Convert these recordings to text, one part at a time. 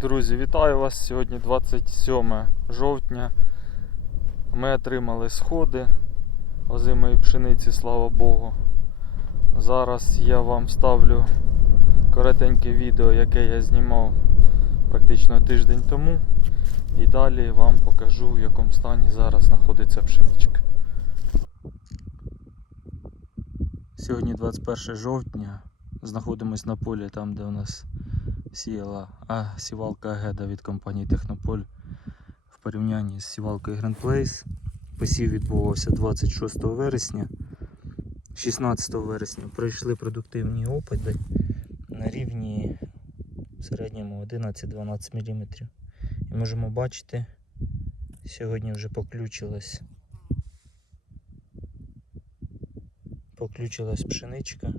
Друзі, вітаю вас! Сьогодні 27 жовтня. Ми отримали сходи озимої пшениці, слава Богу. Зараз я вам ставлю коротеньке відео, яке я знімав практично тиждень тому. І далі вам покажу, в якому стані зараз знаходиться пшеничка. Сьогодні 21 жовтня. Знаходимось на полі там, де у нас сіяла а, сівалка Агеда від компанії Технополь в порівнянні з сівалкою Grand Place. Посів відбувався 26 вересня. 16 вересня пройшли продуктивні опади на рівні в середньому 11-12 мм. І можемо бачити, сьогодні вже поключилась поключилась пшеничка.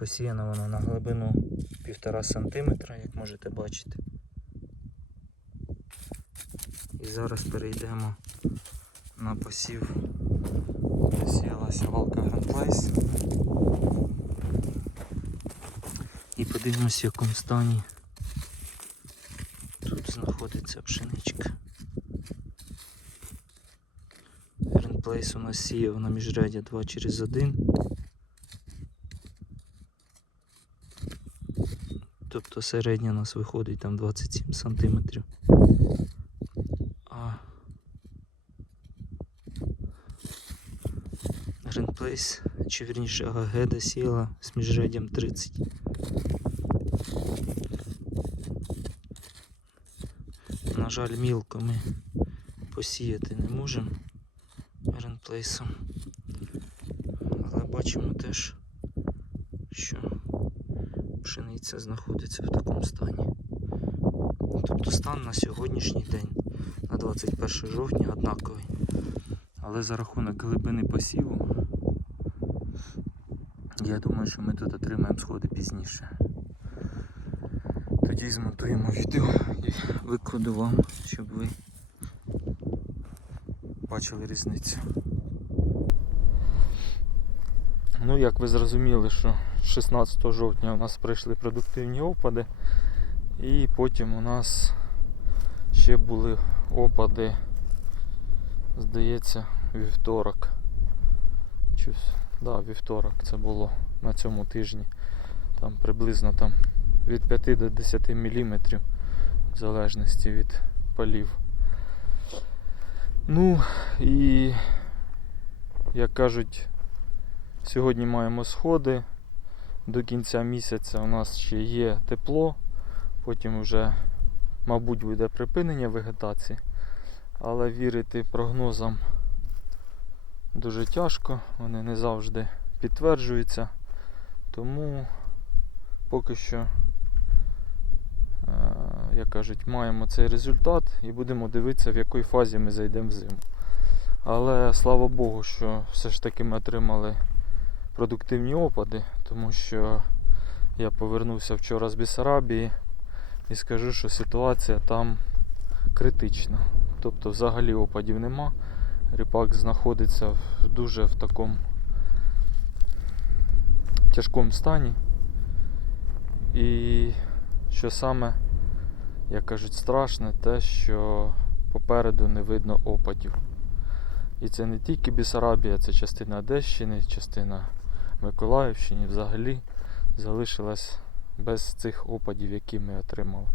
Посіяна вона на глибину 1,5 см, як можете бачити. І зараз перейдемо на посів. Посіялася валка Grand І подивимось, в якому стані тут знаходиться пшеничка. Place у нас сіяв на міжрядя 2 через 1. Тобто середня у нас виходить там 27 сантиметрів. А Place, чи вірніше Агагеда сіла з міжряддям 30. На жаль, мілко ми посіяти не можемо Гренплейсом. Але бачимо теж, що пшениця знаходиться в такому стані. Тобто стан на сьогоднішній день, на 21 жовтня, однаковий. Але за рахунок глибини посіву, я думаю, що ми тут отримаємо сходи пізніше. Тоді змонтуємо відео і викладу вам, щоб ви бачили різницю. Ну, як ви зрозуміли, що 16 жовтня у нас пройшли продуктивні опади, і потім у нас ще були опади, здається, вівторок. Чи, да, вівторок це було на цьому тижні. Там приблизно там від 5 до 10 мм, в залежності від полів. Ну і як кажуть, сьогодні маємо сходи. До кінця місяця у нас ще є тепло, потім вже, мабуть, буде припинення вегетації. Але вірити прогнозам дуже тяжко, вони не завжди підтверджуються. Тому поки що, е, як кажуть, маємо цей результат і будемо дивитися, в якій фазі ми зайдемо в зиму. Але слава Богу, що все ж таки ми отримали продуктивні опади, тому що я повернувся вчора з Бісарабії і скажу, що ситуація там критична. Тобто взагалі опадів нема. Ріпак знаходиться дуже в такому тяжкому стані. І що саме, як кажуть, страшне, те, що попереду не видно опадів. І це не тільки Бісарабія, це частина Одещини, частина Миколаївщини взагалі залишилась без цих опадів, які ми отримали.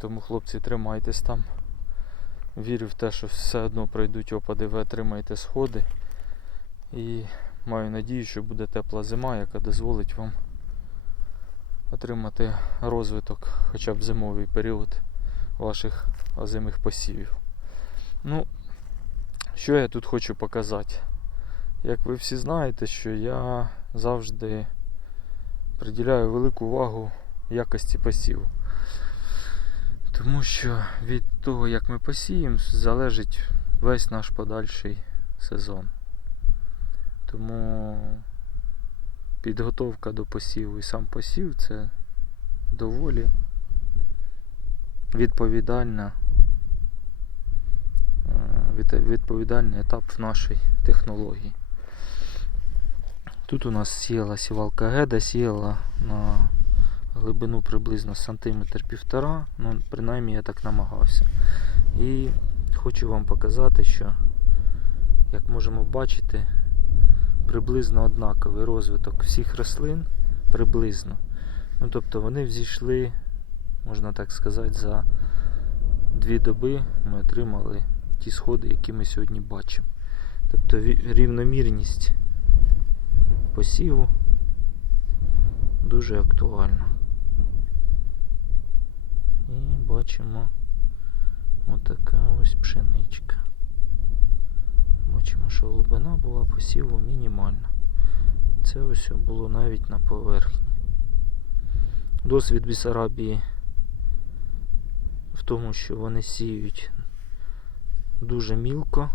Тому, хлопці, тримайтесь там. Вірю в те, що все одно пройдуть опади, ви отримаєте сходи. І маю надію, що буде тепла зима, яка дозволить вам отримати розвиток хоча б зимовий період ваших озимих посівів. Ну, що я тут хочу показати? Як ви всі знаєте, що я завжди приділяю велику увагу якості посіву. Тому що від того, як ми посіємо, залежить весь наш подальший сезон. Тому підготовка до посіву і сам посів це доволі відповідальна, е, відповідальний етап в нашій технології. Тут у нас сіяла сівалка Геда, сіяла на глибину приблизно сантиметр півтора, ну принаймні я так намагався. І хочу вам показати, що, як можемо бачити, приблизно однаковий розвиток всіх рослин, приблизно. Ну, тобто вони взійшли, можна так сказати, за дві доби ми отримали ті сходи, які ми сьогодні бачимо. Тобто рівномірність посіву дуже актуальна. І бачимо отака ось пшеничка. Бачимо, що глибина була посіву мінімальна. Це ось було навіть на поверхні. Досвід Бісарабії в тому, що вони сіють дуже мілко,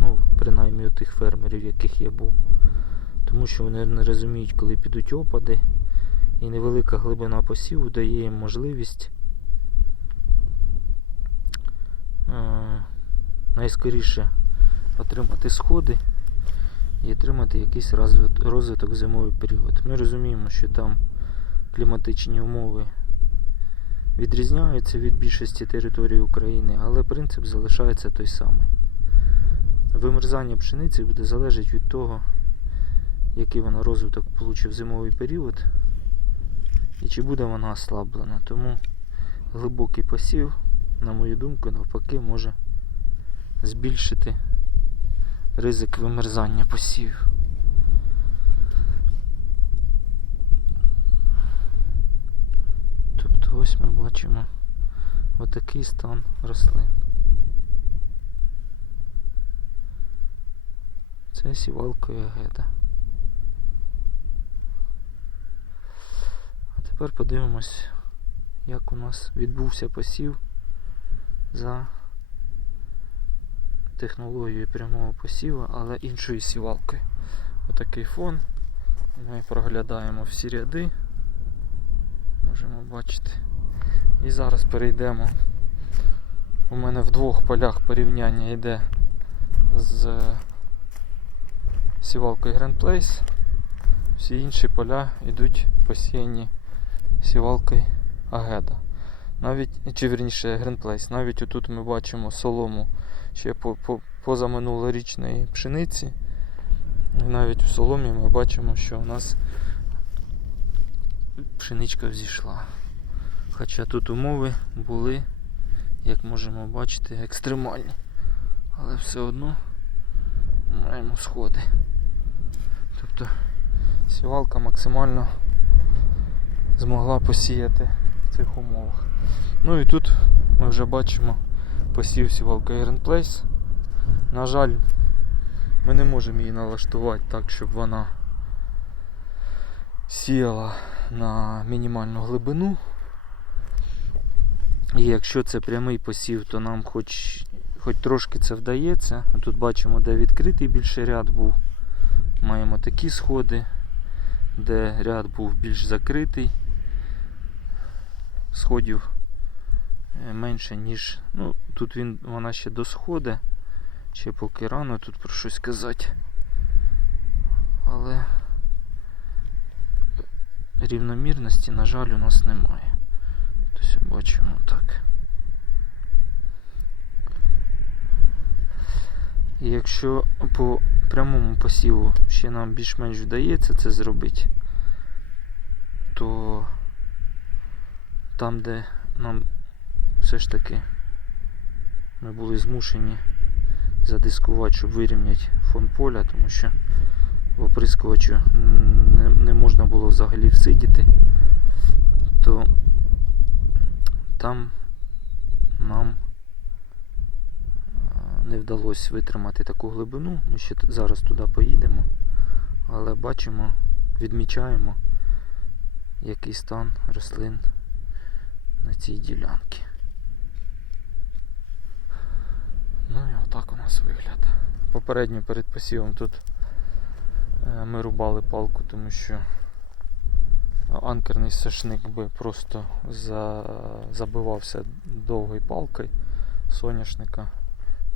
ну, принаймні у тих фермерів, яких я був. Тому що вони не розуміють, коли підуть опади, і невелика глибина посіву дає їм можливість е, найскоріше отримати сходи і отримати якийсь розвиток в зимовий період. Ми розуміємо, що там кліматичні умови відрізняються від більшості територій України, але принцип залишається той самий. Вимерзання пшениці буде залежати від того, який вона розвиток получив зимовий період і чи буде вона ослаблена. Тому глибокий посів, на мою думку, навпаки, може збільшити ризик вимерзання посівів. Тобто ось ми бачимо отакий стан рослин. Це сівалкою геда. А тепер подивимось, як у нас відбувся посів за технологією прямого посіву, але іншою сівалкою. Отакий фон. Ми проглядаємо всі ряди. Можемо бачити. І зараз перейдемо. У мене в двох полях порівняння йде з сівалкою Grand Place. Всі інші поля йдуть посіяні сівалкою Агеда. Навіть, чи вірніше Place. Навіть отут ми бачимо солому ще по, по, позаминулорічної пшениці. І навіть в соломі ми бачимо, що у нас пшеничка взійшла. Хоча тут умови були, як можемо бачити, екстремальні. Але все одно маємо сходи. Тобто сівалка максимально змогла посіяти в цих умовах. Ну і тут ми вже бачимо посів сівалка Iron Place. На жаль, ми не можемо її налаштувати так, щоб вона сіяла на мінімальну глибину. І якщо це прямий посів, то нам хоч, хоч трошки це вдається. Тут бачимо, де відкритий більше ряд був. Маємо такі сходи, де ряд був більш закритий. Сходів е, менше, ніж. Ну, тут він, вона ще досходить. Ще поки рано тут про щось казати. Але рівномірності, на жаль, у нас немає. Тобто бачимо так. І якщо по прямому посіву ще нам більш-менш вдається це зробити, то там, де нам все ж таки ми були змушені задискувати, щоб вирівняти фон поля, тому що в оприскувачу не, не можна було взагалі всидіти, то там нам не вдалося витримати таку глибину. Ми ще зараз туди поїдемо, але бачимо, відмічаємо, який стан рослин на цій ділянці. Ну і отак у нас вигляд. Попередньо перед посівом тут е, ми рубали палку, тому що анкерний сошник би просто за... забивався довгою палкою соняшника.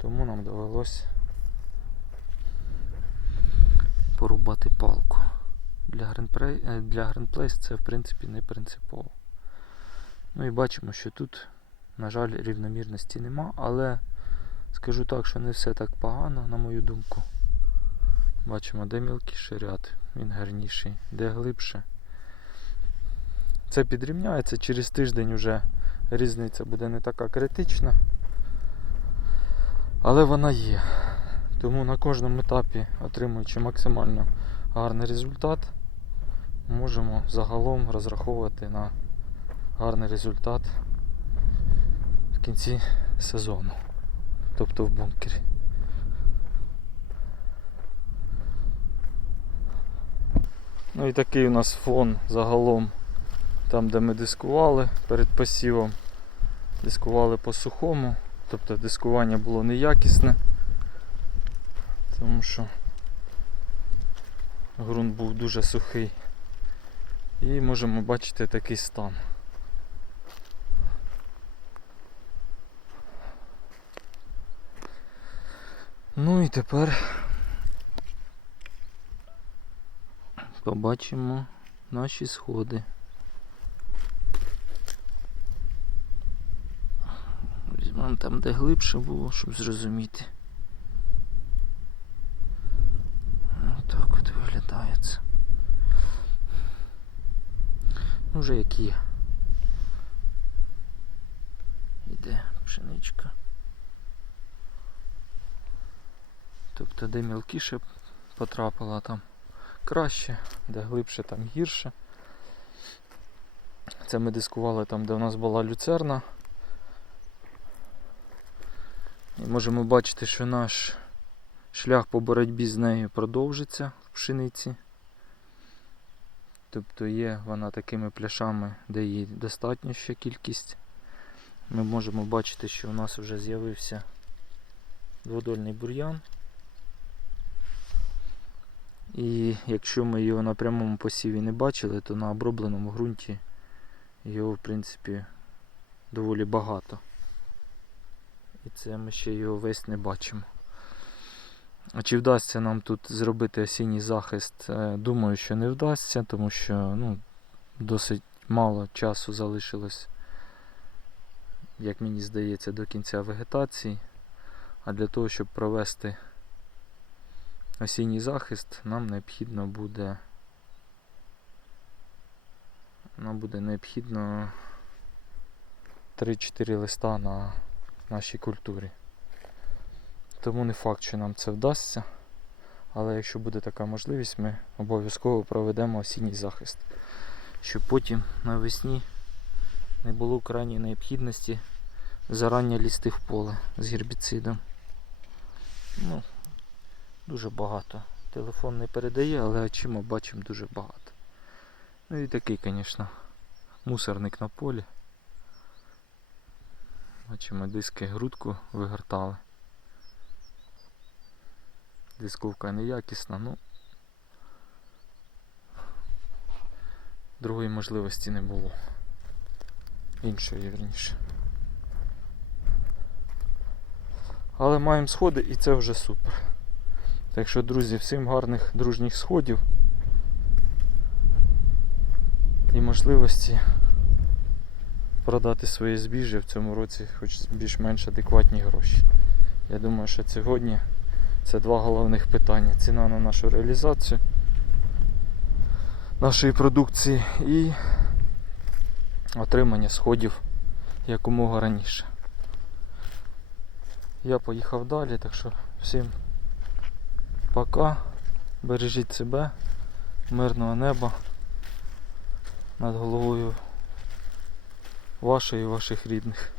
Тому нам довелось порубати палку. Для е, для це в принципі не принципово. Ну і бачимо, що тут, на жаль, рівномірності нема, але скажу так, що не все так погано, на мою думку. Бачимо, де мілкіший ряд, він гарніший, де глибше. Це підрівняється, через тиждень вже різниця буде не така критична. Але вона є. Тому на кожному етапі, отримуючи максимально гарний результат, можемо загалом розраховувати на гарний результат в кінці сезону. Тобто в бункері. Ну і такий у нас фон загалом там, де ми дискували перед посівом. Дискували по сухому, тобто дискування було неякісне, тому що ґрунт був дуже сухий. І можемо бачити такий стан. Ну і тепер побачимо наші сходи. Візьмемо там, де глибше було, щоб зрозуміти. Так от виглядає це. Ну, вже як є. Іде пшеничка. Тобто де мілкіше потрапила там краще, де глибше там гірше. Це ми дискували там, де у нас була люцерна. І можемо бачити, що наш шлях по боротьбі з нею продовжиться в пшениці. Тобто є вона такими пляшами, де її достатньо ще кількість. Ми можемо бачити, що у нас вже з'явився дводольний бур'ян. І якщо ми його на прямому посіві не бачили, то на обробленому ґрунті його в принципі доволі багато. І це ми ще його весь не бачимо. А чи вдасться нам тут зробити осінній захист? Е, Думаю, що не вдасться, тому що ну, досить мало часу залишилось, як мені здається, до кінця вегетації. А для того, щоб провести осінній захист, нам необхідно буде. Нам буде необхідно 3-4 листа на нашій культурі. Тому не факт, що нам це вдасться. Але якщо буде така можливість, ми обов'язково проведемо осінній захист. Щоб потім навесні не було крайньої необхідності зарані лізти в поле з гербіцидом. Ну, дуже багато. Телефон не передає, але очима бачимо дуже багато. Ну і такий, звісно, мусорник на полі. Бачимо, диски грудку вигортали. Дисковка неякісна, ну другої можливості не було. Іншої вірніше. Але маємо сходи і це вже супер. Так що, друзі, всім гарних дружніх сходів і можливості продати своє збіжжя в цьому році хоч більш-менш адекватні гроші. Я думаю, що сьогодні це два головних питання. Ціна на нашу реалізацію нашої продукції і отримання сходів якомога раніше. Я поїхав далі, так що всім пока, бережіть себе, мирного неба над головою вашої і ваших рідних.